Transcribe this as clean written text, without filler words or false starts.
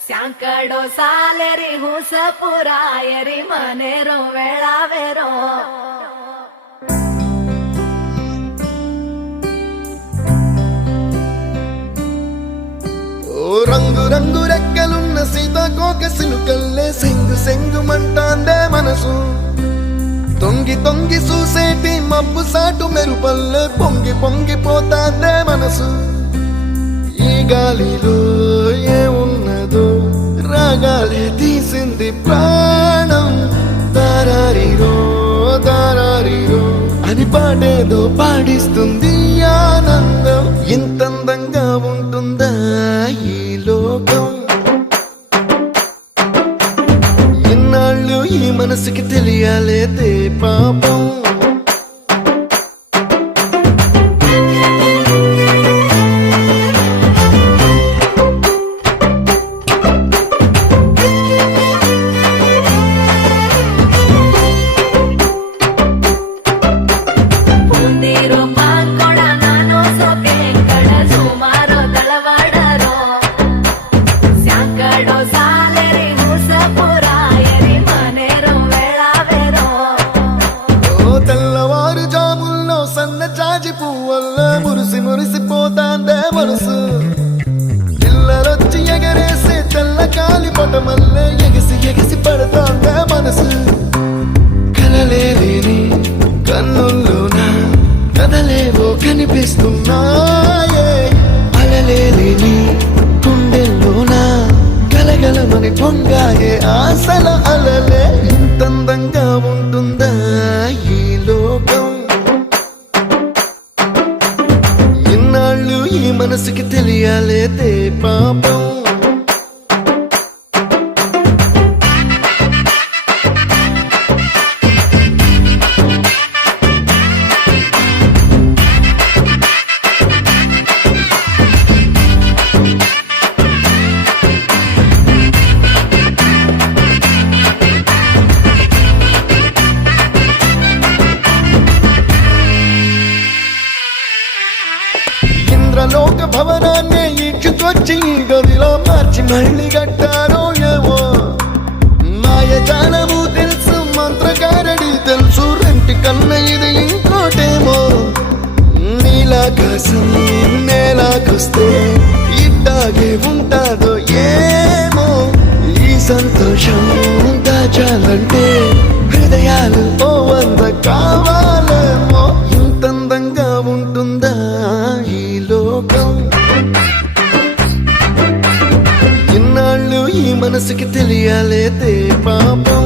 ಸ್ಯಾಂಕಡೋ ಸಾಲೆರಿ ಹುಸ ಪುರಾಯರಿ ಮನೆರೋ ವೇಳಾವೆರೋ రంగు రంగు రెక్కలున్న సీతాకోక సిలుకల్లే సెంగు సెంగు మంటాందే మనసు తొంగి తొంగి చూసేటి మబ్బు సాటు మెరుపల్లే పొంగి పొంగిపోతాందే మనసు ఈ గాలిలో ఏమున్నదో రాగాలే తీసింది ప్రాణం దారారిరో దారారిరో అని పాడేదో పాడిస్తుంది ఆనందం ఇంతందంగా ఉంటుందా ఈ లోకం ఇన్నాళ్ళు ఈ మనసుకి తెలియాలేదే పాపం జాజి పువ్వల్ల మురిసి మురిసిపోతాందే మనసు పిల్లలొచ్చి ఎగరేసే తెల్ల కాలి పటమల్లే ఎగిసి ఎగిసి పడతాందే మనసు కలలే లేని కన్నుల్లోన కదలేవో కనిపిస్తున్నాయే అలలే లేని గుండెల్లోన గలగలమని పొంగాయే ఆశల అలలే ఇంతందంగా ఉంటుందా ఈ లోకం ఈ మనసుకి తెలియాలేదే పాపం లోక భవనాన్ని ఈడ్చుకొచ్చి గదిలో మార్చి మళ్ళీ కట్టారో ఏమో మాయజాలము తెలుసు మంత్రగారడి తెలుసు రెంటి కన్న ఇది ఇంకోటేమో నీలాకాశం నేలాకొస్తే ఇట్టాగే ఉంటాదో ఏమో ఈ సంతోషం దాచాలంటే హృదయాలు ఓ వంద కావాలేమో ఇంతందంగా ఉంటుందా ఇన్నాళ్ళు ఈ మనసుకి తెలియాలేదే పాపం